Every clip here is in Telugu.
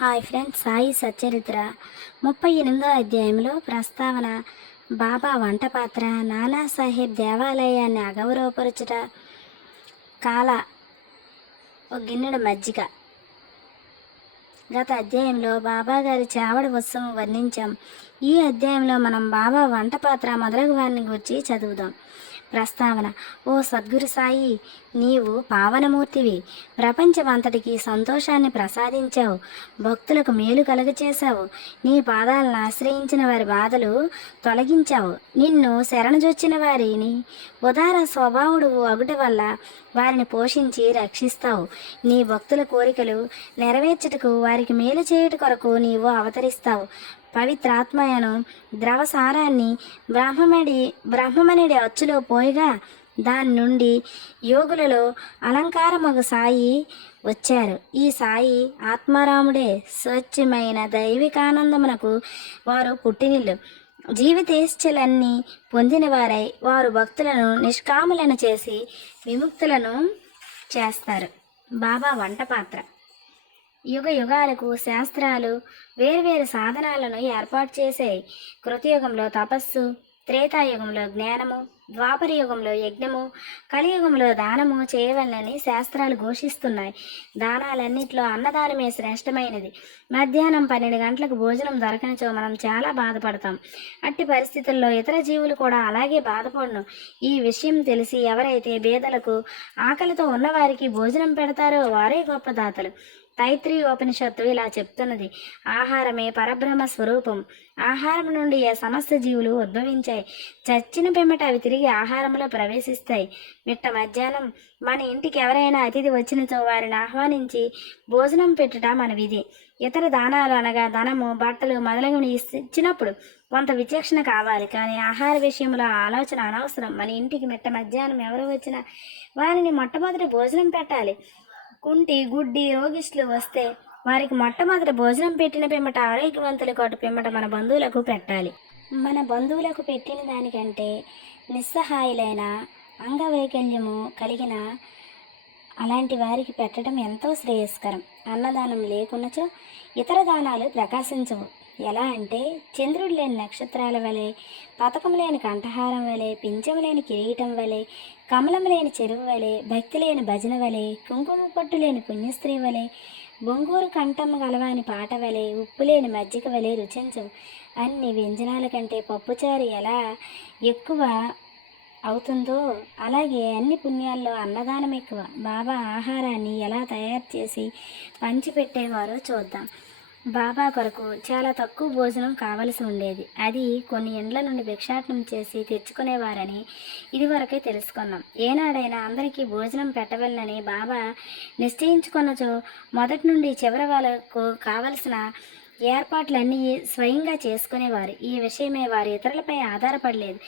Hi friends Sai Satcharitra. ముప్పై ఎనిమిదో అధ్యాయంలో ప్రస్తావన బాబా వంట పాత్ర నానాసాహెబ్ దేవాలయాన్ని అగౌరవపరచుట కాల ఒక గిన్నెడు మజ్జిగ. గత అధ్యాయంలో బాబా గారి చావడి ఉత్సవం వర్ణించాం. ఈ అధ్యాయంలో మనం బాబా వంట పాత్ర మొదలగు వారిని గురించి చదువుదాం. ప్రస్తావన. ఓ సద్గురు సాయి నీవు పావనమూర్తివి. ప్రపంచమంతటికి సంతోషాన్ని ప్రసాదించావు. భక్తులకు మేలు కలుగచేశావు. నీ పాదాలను ఆశ్రయించిన వారి బాధలు తొలగించావు. నిన్ను శరణజొచ్చిన వారిని ఉదార స్వభావుడు అగుట వల్ల వారిని పోషించి రక్షిస్తావు. నీ భక్తుల కోరికలు నెరవేర్చుటకు వారికి మేలు చేయుట కొరకు నీవు అవతరిస్తావు. పవిత్రాత్మయను ద్రవసారాన్ని బ్రహ్మమడి బ్రహ్మమనుడి అచ్చులో పోయగా దాని నుండి యోగులలో అలంకారమగు సాయి వచ్చారు. ఈ సాయి ఆత్మారాముడే స్వచ్ఛమైన దైవికానందమునకు వారు పుట్టినిల్లు. జీవితేశ్చలన్నీ పొందిన వారై వారు భక్తులను నిష్కాములను చేసి విముక్తులను చేస్తారు. బాబా వంట పాత్ర యుగ యుగాలకు శాస్త్రాలు వేర్వేరు సాధనాలను ఏర్పాటు చేసే కృతయుగంలో తపస్సు త్రేతాయుగంలో జ్ఞానము ద్వాపర యుగంలో యజ్ఞము కలియుగంలో దానము చేయవలనని శాస్త్రాలు ఘోషిస్తున్నాయి. దానాలన్నింటిలో అన్నదానమే శ్రేష్టమైనది. మధ్యాహ్నం పన్నెండు గంటలకు భోజనం దొరకనిచో మనం చాలా బాధపడతాం. అట్టి పరిస్థితుల్లో ఇతర జీవులు కూడా అలాగే బాధపడను. ఈ విషయం తెలిసి ఎవరైతే బేదలకు ఆకలితో ఉన్నవారికి భోజనం పెడతారో వారే గొప్ప దాతలు తైత్రి ఉపనిషత్తు ఇలా చెప్తున్నది. ఆహారమే పరబ్రహ్మ స్వరూపం. ఆహారం నుండి ఏ సమస్త జీవులు ఉద్భవించాయి? చచ్చిన పిమ్మట అవి తిరిగి ఆహారంలో ప్రవేశిస్తాయి. మిట్ట మధ్యాహ్నం మన ఇంటికి ఎవరైనా అతిథి వచ్చినచో వారిని ఆహ్వానించి భోజనం పెట్టుట మన విధి. ఇతర దానాలు అనగా ధనము బట్టలు మొదలగుని ఇచ్చినప్పుడు కొంత విచక్షణ కావాలి. కానీ ఆహార విషయంలో ఆలోచన అనవసరం. మన ఇంటికి మిట్ట మధ్యాహ్నం ఎవరు వచ్చినా వారిని మొట్టమొదటి భోజనం పెట్టాలి. కుంటి గుడ్డి రోగిష్లు వస్తే వారికి మొట్టమొదటి భోజనం పెట్టిన పిమ్మట ఆరోగ్యవంతుల కాటు పిమ్మట మన బంధువులకు పెట్టాలి. మన బంధువులకు పెట్టిన దానికంటే నిస్సహాయులైన అంగవైకల్యము కలిగిన అలాంటి వారికి పెట్టడం ఎంతో శ్రేయస్కరం. అన్నదానం లేకున్నచో ఇతర దానాలు ప్రకాశించవు. ఎలా అంటే చంద్రుడు లేని నక్షత్రాల వలె పథకం లేని కంఠహారం వలె పింఛం లేని కిరీటం వలె కమలం లేని చెరువు వలె భక్తి లేని భజన వలె కుంకుమ పట్టు లేని పుణ్యస్త్రీ వలె బొంగూరు కంఠం గలవాని పాట వలె ఉప్పు లేని మజ్జిగ వలె రుచించవు అన్ని వ్యంజనాల కంటే పప్పుచారు ఎలా ఎక్కువ అవుతుందో అలాగే అన్ని పుణ్యాల్లో అన్నదానం ఎక్కువ. బాబా ఆహారాన్ని ఎలా తయారు చేసి పంచిపెట్టేవారో చూద్దాం. బాబా కొరకు చాలా తక్కువ భోజనం కావలసి ఉండేది. అది కొన్ని ఇండ్ల నుండి భిక్షాటనం చేసి తెచ్చుకునేవారని ఇదివరకే తెలుసుకున్నాం. ఏనాడైనా అందరికీ భోజనం పెట్టవలనని బాబా నిశ్చయించుకున్నచో మొదటి నుండి చివరి వాళ్ళకు కావలసిన ఏర్పాట్లన్నీ స్వయంగా చేసుకునేవారు. ఈ విషయమే వారు ఇతరులపై ఆధారపడలేదు.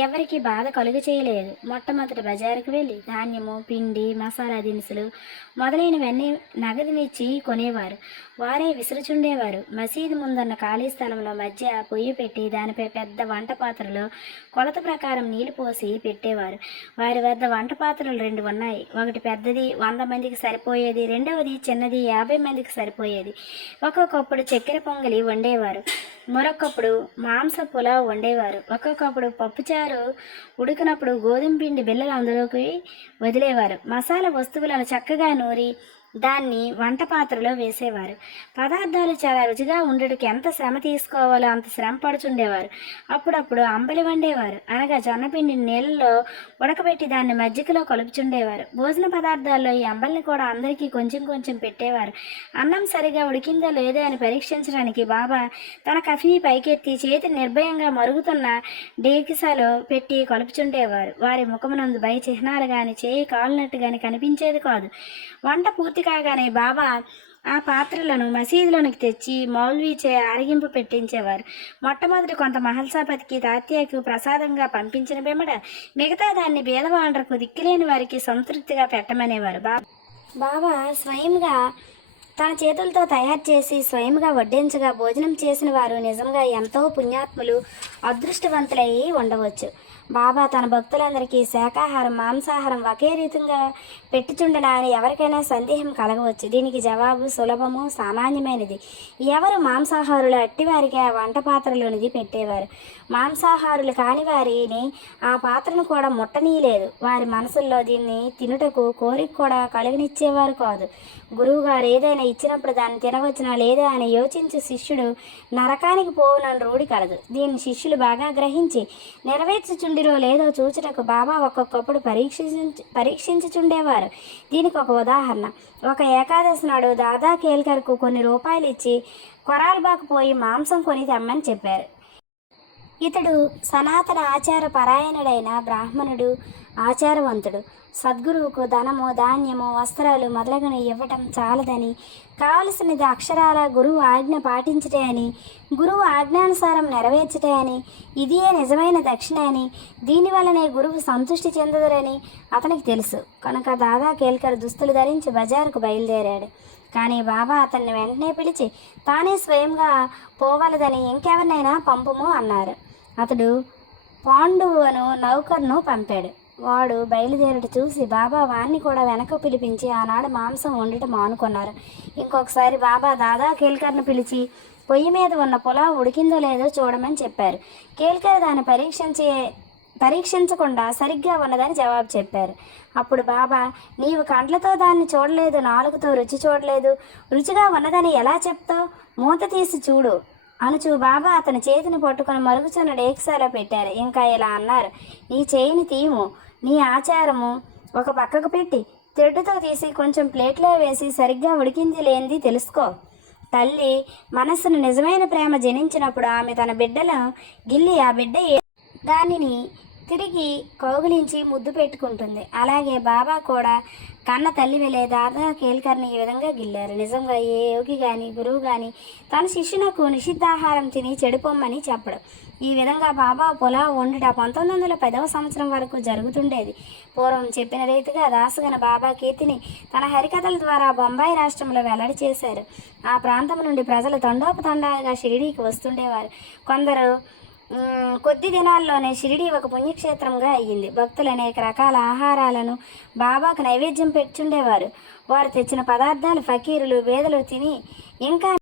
ఎవరికి బాధ కలుగు చేయలేదు. మొట్టమొదటి బజారుకు వెళ్ళి ధాన్యము పిండి మసాలా దినుసులు మొదలైనవన్నీ నగదునిచ్చి కొనేవారు. వారే విసురుచుండేవారు. మసీదు ముందున్న ఖాళీ స్థలంలో మధ్య పొయ్యి పెట్టి దానిపై పెద్ద వంట పాత్రలో కొలత ప్రకారం నీళ్ళు పోసి పెట్టేవారు. వారి వద్ద వంట పాత్రలు రెండు ఉన్నాయి. ఒకటి పెద్దది వంద మందికి సరిపోయేది. రెండవది చిన్నది యాభై మందికి సరిపోయేది. ఒక్కొక్కప్పుడు చక్కెర పొంగలి వండేవారు. మరొకప్పుడు మాంస పులావ్ వండేవారు. ఒక్కొక్కప్పుడు పప్పుచారు ఉడికినప్పుడు గోధుమ పిండి బిళ్ళలు అందులోకి వదిలేవారు. మసాలా వస్తువులను చక్కగా నూరి దాన్ని వంట పాత్రలో వేసేవారు. పదార్థాలు చాలా రుచిగా ఉండడానికి ఎంత శ్రమ తీసుకోవాలో అంత శ్రమ పడుచుండేవారు. అప్పుడప్పుడు అంబలి వండేవారు. అనగా జొన్నపిండి నీళ్ళలో ఉడకబెట్టి దాన్ని మజ్జిగలో కలుపుచుండేవారు. భోజన పదార్థాల్లో ఈ అంబలిని కూడా అందరికీ కొంచెం కొంచెం పెట్టేవారు. అన్నం సరిగా ఉడికిందో లేదో అని పరీక్షించడానికి బాబా తన కఫీ పైకెత్తి చేతి నిర్భయంగా మరుగుతున్న డేకిసాలో పెట్టి కలుపుచుండేవారు. వారి ముఖమునందు భయ చిహ్నాలు కానీ చేయి కాలినట్టు కానీ కనిపించేది కాదు. వంట పూర్తి కాగానే బాబా ఆ పాత్రలను మసీదులోనికి తెచ్చి మౌల్వీచే ఆరగింపు పెట్టించేవారు. మొట్టమొదటి కొంత మహల్సాపతికి తాత్యకు ప్రసాదంగా పంపించిన పిమ్మట మిగతా దాన్ని బీదవాండ్రకు దిక్కులేని వారికి సంతృప్తిగా పెట్టమనేవారు బా బాబా స్వయంగా తన చేతులతో తయారు చేసి స్వయంగా వడ్డించగా భోజనం చేసిన వారు నిజంగా ఎంతో పుణ్యాత్ములు అదృష్టవంతులై ఉండవచ్చు. బాబా తన భక్తులందరికీ శాకాహారం మాంసాహారం ఒకే రీతిగా పెట్టుచుండడా అని ఎవరికైనా సందేహం కలగవచ్చు. దీనికి జవాబు సులభము సామాన్యమైనది. ఎవరు మాంసాహారులు అట్టివారికి ఆ వంట పాత్రలోనిది పెట్టేవారు? మాంసాహారులు కాని వారిని ఆ పాత్రను కూడా ముట్టనీయలేదు. వారి మనసుల్లో దీన్ని తినుటకు కోరిక కూడా కలుగనిచ్చేవారు కాదు. గురువుగారు ఏదైనా ఇచ్చినప్పుడు దాన్ని తినవచ్చునా లేదా అని యోచించు శిష్యుడు నరకానికి పోవునని రూఢి కలదు. దీన్ని శిష్యులు బాగా గ్రహించి నెరవేర్చుచుండి నెరవేర్చుచుండిరో లేదో చూచుటకు బాబా ఒక్కొక్కప్పుడు పరీక్షించు పరీక్షించుచుండేవారు. దీనికి ఒక ఉదాహరణ. ఒక ఏకాదశి నాడు దాదా కేల్కర్కు కొన్ని రూపాయలు ఇచ్చి కొరాల్బాకు పోయి మాంసం కొని తెమ్మని చెప్పారు. ఇతడు సనాతన ఆచార పరాయణుడైన బ్రాహ్మణుడు ఆచారవంతుడు. సద్గురువుకు ధనము ధాన్యము వస్త్రాలు మొదలగునవి ఇవ్వటం చాలదని కావలసినది అక్షరాల గురువు ఆజ్ఞ పాటించటే అని గురువు ఆజ్ఞానుసారం నెరవేర్చటే అని ఇదియే నిజమైన దక్షిణ అని దీనివల్లనే గురువు సంతృష్టి చెందదురని అతనికి తెలుసు. కనుక దాదా కేల్కర్ దుస్తులు ధరించి బజారుకు బయలుదేరాడు. కానీ బాబా అతన్ని వెంటనే పిలిచి తానే స్వయంగా పోవలదని ఇంకెవరినైనా పంపుము అన్నారు. అతడు పాండువును నౌకర్ను పంపాడు. వాడు బయలుదేరట చూసి బాబా వాణ్ణి కూడా వెనక పిలిపించి ఆనాడు మాంసం వండటం మానుకున్నారు ఇంకొకసారి బాబా దాదా కేల్కర్ను పిలిచి పొయ్యి మీద ఉన్న పులావ్ ఉడికిందో లేదో చూడమని చెప్పారు. కేల్కర్ దాన్ని పరీక్షించే పరీక్షించకుండా సరిగ్గా ఉన్నదని జవాబు చెప్పారు. అప్పుడు బాబా నీవు కండ్లతో దాన్ని చూడలేదు నాలుగుతో రుచి చూడలేదు. రుచిగా ఉన్నదని ఎలా చెప్తావు? మూత తీసి చూడు. అనుచు బాబా అతని చేతిని పట్టుకొని మరుగుచున్న డేక్సాలో పెట్టారు. ఇంకా ఇలా అన్నారు నీ చేయిని తీము నీ ఆచారము ఒక పక్కకు పెట్టి తెడ్డుతో తీసి కొంచెం ప్లేట్లో వేసి సరిగ్గా ఉడికింది లేనిది తెలుసుకో. తల్లి మనస్సును నిజమైన ప్రేమ జనించినప్పుడు ఆమె తన బిడ్డలను గిల్లి ఆ బిడ్డ దానిని తిరిగి కౌగిలించి ముద్దు పెట్టుకుంటుంది. అలాగే బాబా కూడా కన్న తల్లి వెళ్ళే దాదా కేల్కర్ని ఈ విధంగా గిల్లారు. నిజంగా ఏ యోగి కానీ గురువు కానీ తన శిష్యునకు నిషిద్ధాహారం తిని చెడిపోమ్మని చెప్పడం. ఈ విధంగా బాబా పొలావు వండుట పంతొమ్మిది వందల పదవ సంవత్సరం వరకు జరుగుతుండేది. పూర్వం చెప్పిన రీతిగా దాసగన బాబా కీర్తిని తన హరికథల ద్వారా బొంబాయి రాష్ట్రంలో వెల్లడి చేశారు. ఆ ప్రాంతం నుండి ప్రజలు తండోపతండాలుగా షిరిడీకి వస్తుండేవారు. కొందరు కొద్ది దినాల్లోనే షిరిడి ఒక పుణ్యక్షేత్రంగా అయ్యింది. భక్తులు అనేక రకాల ఆహారాలను బాబాకు నైవేద్యం పెట్టుండేవారు. వారు తెచ్చిన పదార్థాలు ఫకీరులు వేదలు తిని ఇంకా